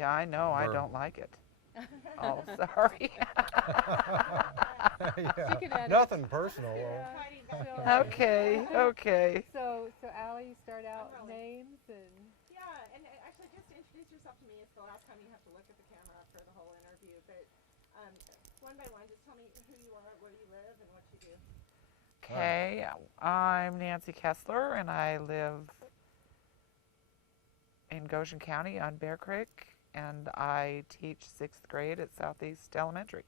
Yeah, I know. I We're don't like it. Oh, sorry. She can edit. Nothing personal. Yeah. So, Okay, okay. so Allie, you start out rolling. names and. Yeah, and actually, just to introduce yourself to me, it's the last time you have to look at the camera for the whole interview. But um, one by one, just tell me who you are, where you live, and what you do. Okay, I'm Nancy Kessler, and I live in Goshen County on Bear Creek, and I teach 6th grade at Southeast Elementary.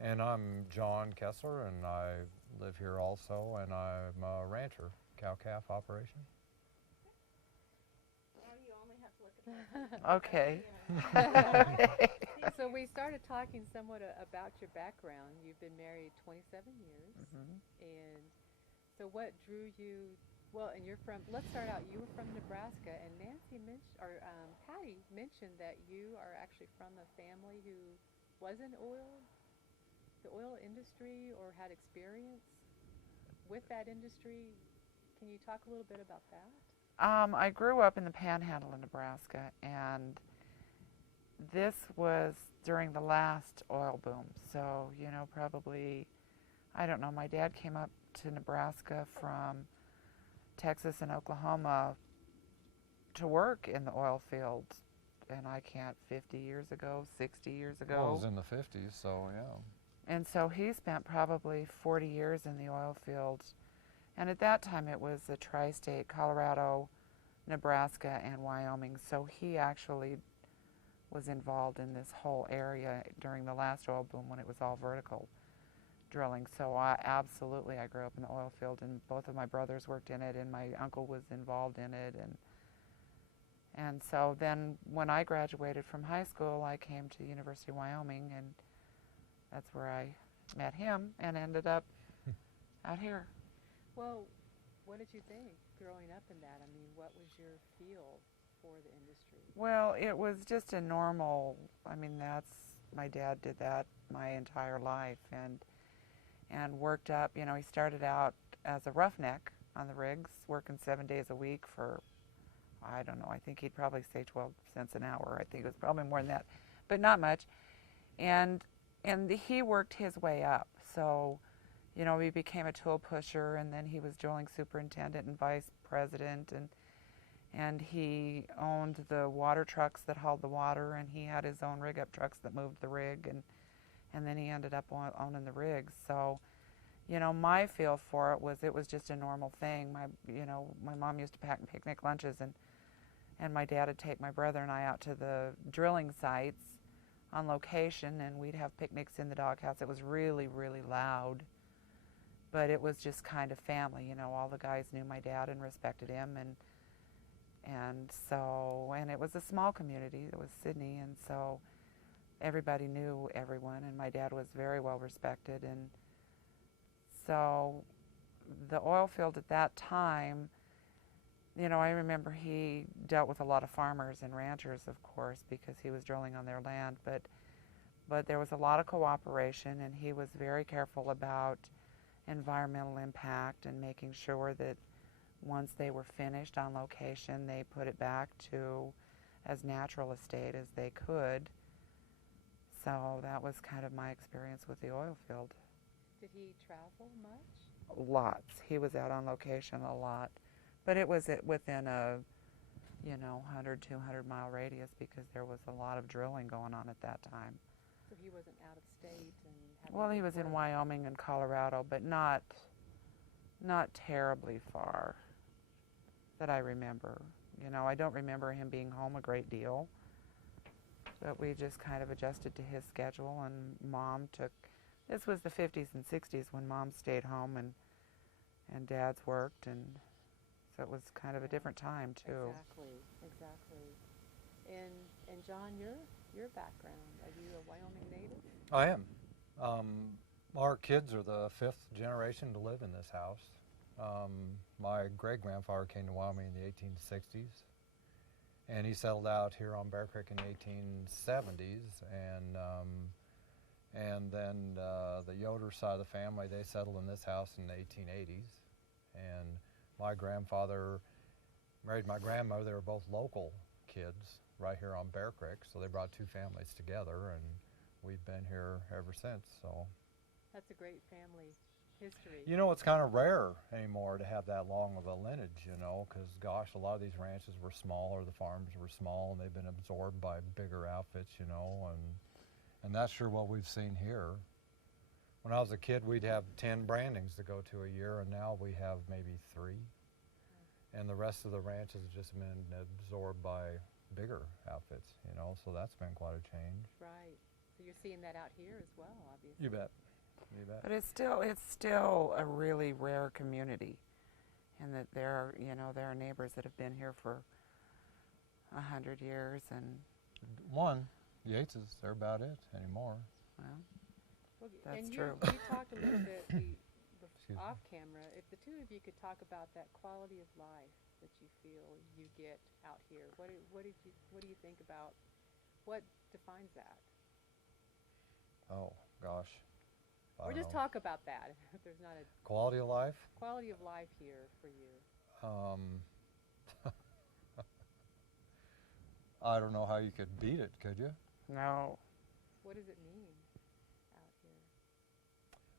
And I'm John Kessler, and I live here also, and I'm a rancher, cow-calf operation. Now you only have to look at the Okay. So we started talking somewhat about your background. You've been married 27 years, and so what drew you? Well, and you're from. Let's start out. You were from Nebraska, and Nancy mentioned, or Patty mentioned that you are actually from a family who was in the oil industry, or had experience with that industry. Can you talk a little bit about that? I grew up in the Panhandle of Nebraska, and this was during the last oil boom. So, you know, probably, I don't know, my dad came up to Nebraska from Texas and Oklahoma to work in the oil fields, and I can't, 50 years ago, 60 years ago. Well, it was in the 50s, so yeah. And so he spent probably 40 years in the oil fields. And at that time it was the tri-state, Colorado, Nebraska, and Wyoming. So he actually was involved in this whole area during the last oil boom when it was all vertical drilling. So I grew up in the oil field, and both of my brothers worked in it, and my uncle was involved in it. And so then when I graduated from high school, I came to the University of Wyoming, and that's where I met him and ended up out here. Well, what did you think growing up in that? I mean, what was your feel for the industry? Well, it was just a normal, I mean, my dad did that my entire life, and worked up, you know, he started out as a roughneck on the rigs, working 7 days a week for, I don't know, I think he'd probably say 12 cents an hour. I think it was probably more than that, but not much. And he worked his way up. So, you know, he became a tool pusher, and then he was drilling superintendent and vice president, and he owned the water trucks that hauled the water, and he had his own rig up trucks that moved the rig, and then he ended up owning the rigs. So, you know, my feel for it was just a normal thing. My mom used to pack picnic lunches, and my dad would take my brother and I out to the drilling sites on location, and we'd have picnics in the doghouse. It was really, really loud, but it was just kind of family. You know, all the guys knew my dad and respected him, and it was a small community. It was Sydney, and so everybody knew everyone, and my dad was very well respected. And so the oil field at that time, you know, I remember he dealt with a lot of farmers and ranchers, of course, because he was drilling on their land, but there was a lot of cooperation, and he was very careful about environmental impact and making sure that once they were finished on location, they put it back to as natural a state as they could. So that was kind of my experience with the oil field. Did he travel much? Lots. He was out on location a lot. But it was within a, 100, 200-mile radius, because there was a lot of drilling going on at that time. So he wasn't out of state? Well, he was in Wyoming and Colorado, but not terribly far that I remember. You know, I don't remember him being home a great deal, but we just kind of adjusted to his schedule, and this was the 50s and 60s when Mom stayed home and Dad's worked, and so it was kind of a different time too. Exactly. And John, your background, are you a Wyoming native? I am. Our kids are the 5th generation to live in this house. My great-grandfather came to Wyoming in the 1860s, and he settled out here on Bear Creek in the 1870s, and then the Yoder side of the family, they settled in this house in the 1880s, and my grandfather married my grandmother. They were both local kids right here on Bear Creek, so they brought 2 families together, and we've been here ever since. So, That's a great family history. you know, it's kind of rare anymore to have that long of a lineage, you know, because gosh, a lot of these ranches were smaller, the farms were small, and they've been absorbed by bigger outfits, you know, and that's sure what we've seen here. When I was a kid, we'd have 10 brandings to go to a year, and now we have maybe 3. And the rest of the ranch has just been absorbed by bigger outfits, you know, so that's been quite a change. Right. So you're seeing that out here as well, obviously. You bet. You bet. But it's still a really rare community, and that there are neighbors that have been here for 100 years, and One, Yateses, they're about it anymore. well, Well, That's and true. You talked a little bit Excuse me. off camera. If the two of you could talk about that quality of life that you feel you get out here, what do you think about what defines that? Oh, gosh. I Or don't just know. talk about that. If there's not a Quality of life? quality of life here for you. I don't know how you could beat it, could you? no. What does it mean out here?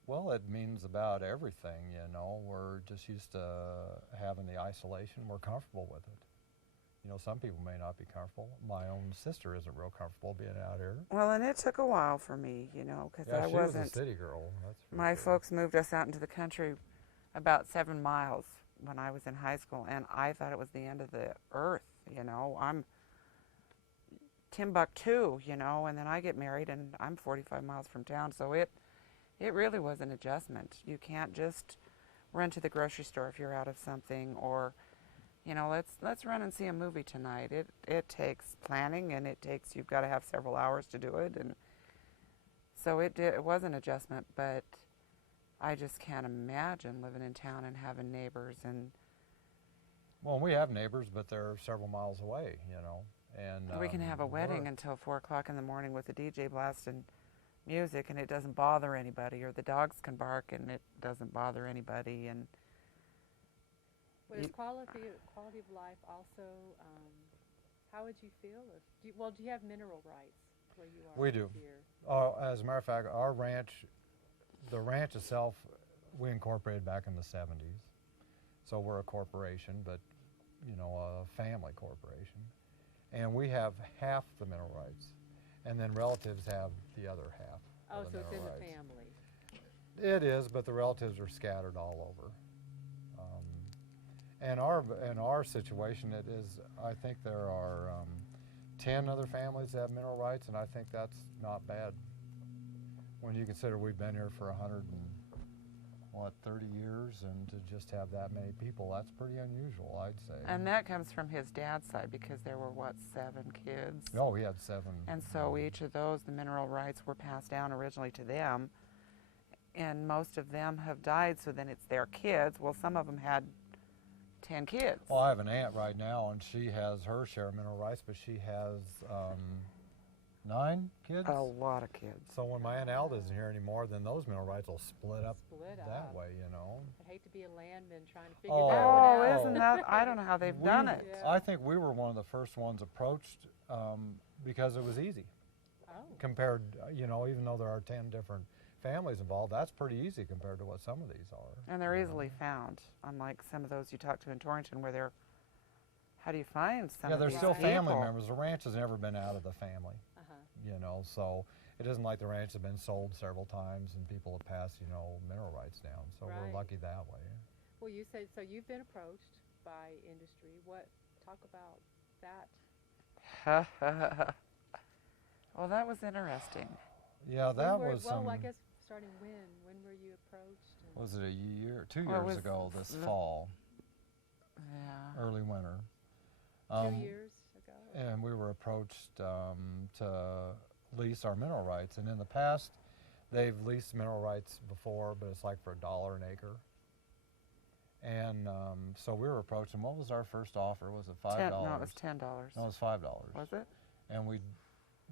Well, it means about everything, you know. We're just used to having the isolation. We're comfortable with it. You know, some people may not be comfortable. My own sister isn't real comfortable being out here. Well, and it took a while for me, because Yeah, I she wasn't. was a city girl. That's for My sure. folks moved us out into the country about 7 miles when I was in high school, and I thought it was the end of the earth. I'm Timbuktu, and then I get married, and I'm 45 miles from town, so it really was an adjustment. You can't just run to the grocery store if you're out of something, or let's run and see a movie tonight. It takes planning, and you've got to have several hours to do it, and so it was an adjustment, but I just can't imagine living in town and having neighbors. And Well, we have neighbors, but they're several miles away, you know. And we can have a wedding until 4 o'clock in the morning with the DJ blasting music, and it doesn't bother anybody, or the dogs can bark and it doesn't bother anybody. And What is quality of life also? How would you feel if? Do you have mineral rights where you are? We do. Here? As a matter of fact, our ranch, the ranch itself, we incorporated back in the 70s. So we're a corporation, but, a family corporation. And we have half the mineral rights. And then relatives have the other half. Oh, of so it's in mineral the rights. family. It is, but the relatives are scattered all over. And our situation, it is, I think there are 10 other families that have mineral rights, and I think that's not bad. When you consider we've been here for 30 years, and to just have that many people, that's pretty unusual, I'd say. And that comes from his dad's side, because there were, 7 kids? Oh, he had 7. And so each of those, the mineral rights were passed down originally to them, and most of them have died, so then it's their kids. Well, some of them had 10 kids. Well, I have an aunt right now, and she has her share of mineral rights, but she has 9 kids. A lot of kids. So when my Aunt Alda isn't here anymore, then those mineral rights will split up Split that up. way, you know. I'd hate to be a landman trying to figure Oh. that one Oh, out. isn't that? I don't know how they've done it. Yeah. I think we were one of the first ones approached because it was easy. Oh. Compared, even though there are 10 different families involved, that's pretty easy compared to what some of these are. And they're easily found, unlike some of those you talk to in Torrington, where they're. How do you find some Yeah, of they're these still family people? members. The ranch has never been out of the family, Uh-huh. so it isn't like the ranch has been sold several times and people have passed, mineral rights down. So Right. we're lucky that way. Well, you said, so you've been approached by industry. Talk about that. Well, that was interesting. Yeah, that was Well, I guess starting when were you approached? And was it a year, 2 Well, it years was ago this the- fall, Yeah. early winter. 2 years ago? And we were approached to lease our mineral rights. And in the past, they've leased mineral rights before, but it's like for $1 an acre. And so we were approached, and what was our first offer? Was it $5? No, it was $10. No, it was $5. Was it? And we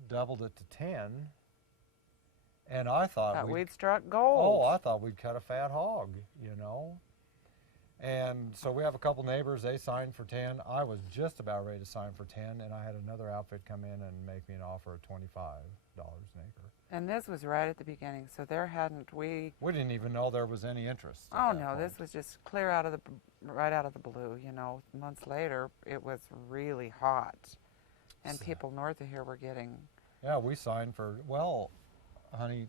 doubled it to 10. And I thought Thought we'd struck gold. oh, I thought we'd cut a fat hog, And so we have a couple neighbors, they signed for 10. I was just about ready to sign for 10, and I had another outfit come in and make me an offer of $25 an acre. And this was right at the beginning, so there hadn't we. We didn't even know there was any interest. Oh no, this was just clear out of the right out of the blue. You know, months later, it was really hot, and people north of here were getting. Yeah, we signed for, well, honey,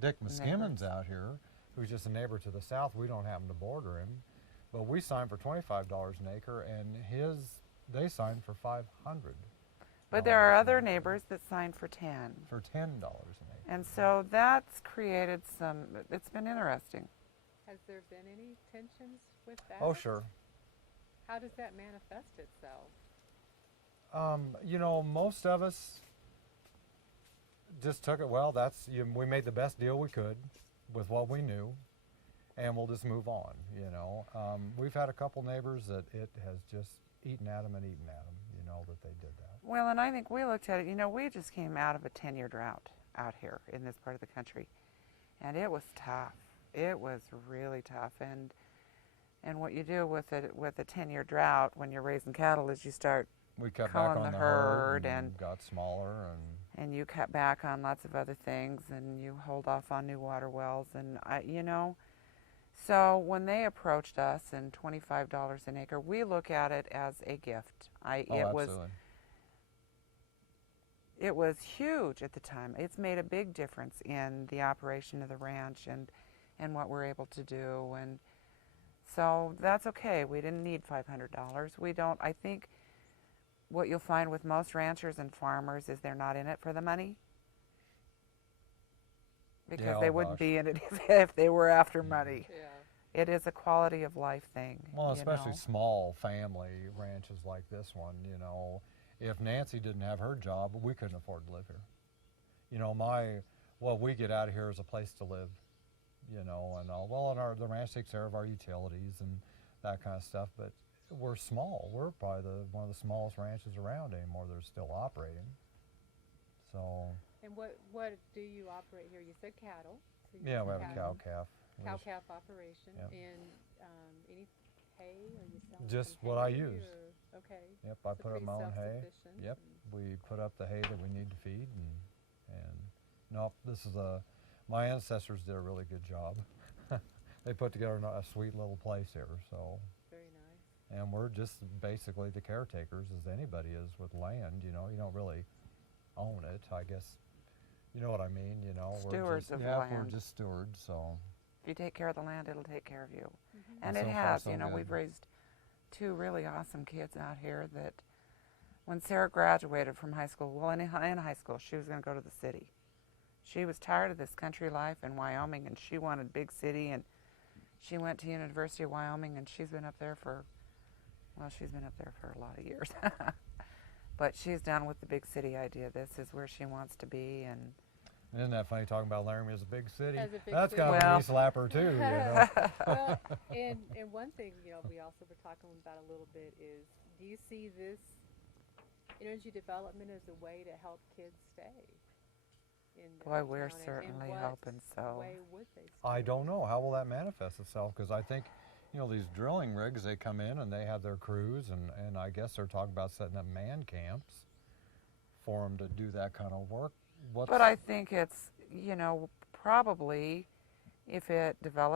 Dick Muskimmon's out here, who's just a neighbor to the south. We don't happen to border him, but we signed for $25 an acre, and they signed for $500. But there are other neighbors that signed for 10. For $10 an acre. And so that's created some. It's been interesting. Has there been any tensions with that? Oh, sure. How does that manifest itself? You know, most of us just took it, well, we made the best deal we could with what we knew, and we'll just move on, you know. We've had a couple neighbors that it has just eaten at them, you know, that they did that. Well, and I think we looked at it, you know, we just came out of a 10-year drought out here in this part of the country, and it was tough. It was really tough, and what you do with a 10-year drought when you're raising cattle is you start we cut back culling on the herd and got smaller, and you cut back on lots of other things, and you hold off on new water wells, and you know. So when they approached us and $25 an acre, we look at it as a gift. absolutely. It was huge at the time. It's made a big difference in the operation of the ranch and what we're able to do, and so that's okay. We didn't need $500. We don't. I think what you'll find with most ranchers and farmers is they're not in it for the money, because they wouldn't be in it if they were after money. Yeah. It is a quality of life thing. Well, especially know. small family ranches like this one, you know. If Nancy didn't have her job, we couldn't afford to live here. You know, what we get out of here is a place to live, you know, and the ranch takes care of our utilities and that kind of stuff, but we're small. We're probably one of the smallest ranches around anymore. They're still operating. So. And what do you operate here? You said cattle. So Yeah, we have a cow-calf. Cow-calf operation. Yep. And any hay? Are you selling Just some what I hay, use. Okay. Yep, I So put up my own hay. self-sufficient Yep, and- we put up the hay that we need to feed, and no, this is my ancestors did a really good job. They put together a sweet little place here, so. Very nice. And we're just basically the caretakers as anybody is with land, you know. You don't really own it, I guess. You know what I mean, you know. Stewards of yeah, land. we're just stewards, so. If you take care of the land, it'll take care of you. Mm-hmm. And And it so far, has. so You know, good. we've raised 2 really awesome kids out here that when Sarah graduated from high school, well, in high school, she was going to go to the city. She was tired of this country life in Wyoming, and she wanted big city, and she went to University of Wyoming, and she's been up there for a lot of years. But she's done with the big city idea. This is where she wants to be, and Isn't that funny talking about Laramie as a big city? As a big That's city. kind of Well- a knee slapper too, you know. Well, and one thing, you know, we also were talking about a little bit is, do you see this energy development as a way to help kids stay in their boy, we're town, and certainly what hoping so. way would they stay? I don't know. How will that manifest itself? Because I think, you know, these drilling rigs, they come in and they have their crews, and I guess they're talking about setting up man camps for them to do that kind of work. But I think it's, you know, probably if it develops